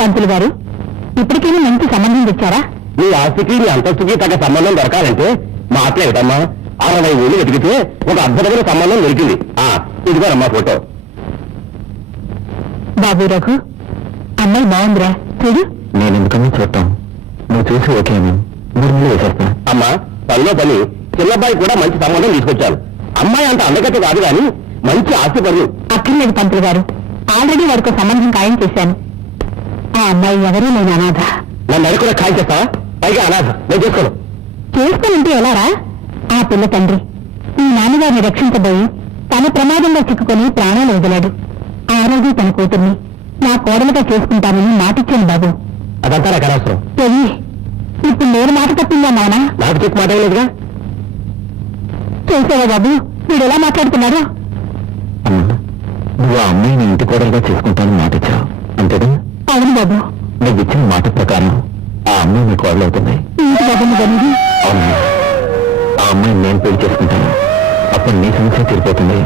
పంతులు గారు, ఇప్పటికైనా మంచి సంబంధం తెచ్చారా? నీ ఆస్తికి నీ అంతస్తుకి తగ్గ సంబంధం దొరకాలంటే మాట్లాడటమ్మా 60 ఊళ్ళు వెతికితే ఒక అద్భుతమైన సంబంధం దొరికింది. ఇదిగోనమ్మా ఫోటో. బాబు రఘు, అమ్మాయి బాగుందిరా, చూడు. నేను ఎందుకన్నా చూడటం, నువ్వు చూసి ఓకేమో మీరు వేసేస్తా. అమ్మా పనిలో పని చిన్నబ్బాయి కూడా మంచి సంబంధం తీసుకొచ్చాను. అమ్మాయి అంత అందగత కాదు కానీ మంచి ఆస్తి పనులు. అక్కర్లేదు పంతులు గారు, ఆల్రెడీ వాడికి సంబంధం ఖాయం చేశాను. ఆ అమ్మాయి ఎవరూ నేను అనాథ. నన్ను అది కూడా ఖాయం చేస్తావా? పైగా అనాథ నేను చేసుకోను. చేసుకోనంటే ఎలారా? ఆ పిల్ల తండ్రి ఈ నాన్నగారిని రక్షించబోయి తన ప్రమాదంలో చిక్కుకొని ప్రాణాలు వదిలాడు. ఆ రోజు తన కూతుర్ని నా కోడలుగా చేసుకుంటానని మాటిచ్చాను బాబు. అదంతా నాకు అనవసరం. చెయ్యి, ఇప్పుడు నేను మాట తప్పిందా నాన్న? నాకు చెప్పి మాట్లాడలేదుగా. చూసావా బాబు వీడు ఎలా మాట్లాడుతున్నాడు? నువ్వు ఆ అమ్మాయిని ఇంటి కోడలుగా చేసుకుంటానని మాటిచ్చావు అంతేనా? అవును బాబు. నువ్వు ఇచ్చిన మాట ప్రకారం ఆ అమ్మాయి నీ కోడలు అవుతుంది. ఇంటి బాబు అనేది అవును, ఆ అమ్మాయిని నేను పెళ్లి చేసుకుంటాను. అప్పుడు నీ సమస్య తీరిపోతుంది,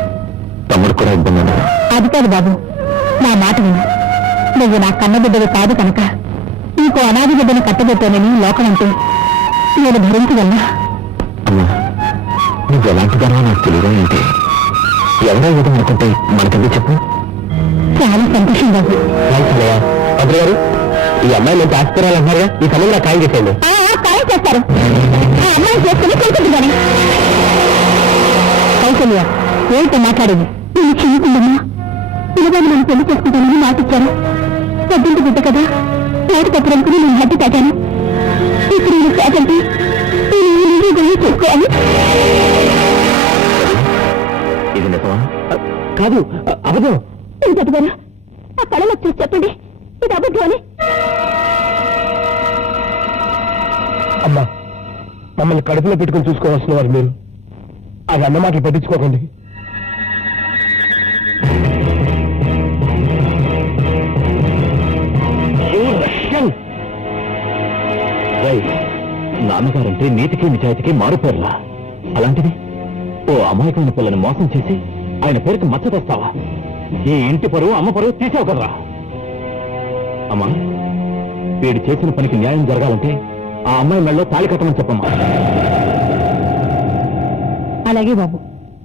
తమ్ముడు కూడా ఇబ్బంది ఉండదు. అది కాదు బాబు, నా మాట విను. నువ్వు నా కన్న బిడ్డవి కాదు కనుక నీకు అనాది బిడ్డను కట్టబెట్టానని లోకం అంటే నేను భరించగలనా? అమ్మా నువ్వు ఎలాంటి దానో నాకు తెలియదా ఏంటి? ఎవరో ఏదో అనుకుంటే మనకెందుకు చెప్పు. చాలా సంతోషం బాబు. పంతులు గారు, ఈ అమ్మాయి మంచి ఆస్తిరాలంటున్నారుగా, ఈ సమయంలో ఖాయం చేసేయండి. ఖాయం చేస్తారు. ఆ అమ్మాయి చేసుకుని కొడుకుంటుందని. కౌశల్య ఏంటో మాట్లాడేది? నేను క్షమించిందమ్మా. పిల్లగాడు నన్ను పెళ్లి చేసుకుంటానని మాటిచ్చాను. పెద్దంటి బిడ్డ కదా, నోటి తప్పురనుకుని నేను హద్దు తాగాను. ఇప్పుడు నేను కాదంటే నేను చేసుకోవాలి. ఇది నిజమా? కాదు, అబద్ధం. ఇంతటిగానా? ఆ కళలో చూసి చెప్పండి ఇది అబద్ధం అని. అమ్మా మమ్మల్ని కడుపులో పెట్టుకుని చూసుకోవాల్సిన వారు మీరు. అది అన్న మాటలు పట్టించుకోకండి. నాన్నగారంటే నీతికి నిజాయితీకి మారుపేర్లా. అలాంటిది ఓ అమాయకమైన పిల్లని మోసం చేసి ఆయన పేరుకి మచ్చ తెస్తావా? ఈ ఇంటి పరువు అమ్మ పరువు తీసావు కదరా. అమ్మా వీడు చేసిన పనికి న్యాయం జరగాలంటే ఆ అమ్మాయి మెళ్ళలో తాళి కట్టమని చెప్పమ్మా. అలాగే బాబు,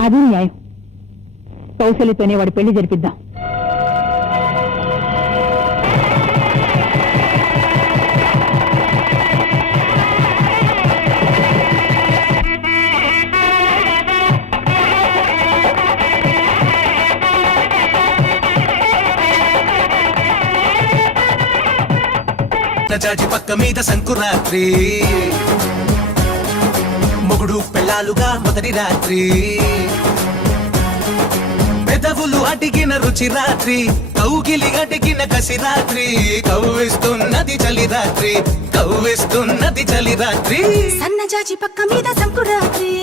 అది న్యాయం. కౌశల్యతోనే వాడి పెళ్లి జరిపిద్దాం. చాచి పక్క మీద సంకురాత్రి, మొగుడు పెళ్ళాలుగా మొదటి రాత్రి, పెదవులు అడిగిన రుచి రాత్రి, కౌగిలి అడిగిన కసి రాత్రి, కవ్విస్తున్నది చలి రాత్రి, కవ్విస్తున్నది చలి రాత్రి. సన్నజాజి పక్క మీద సంకురాత్రి.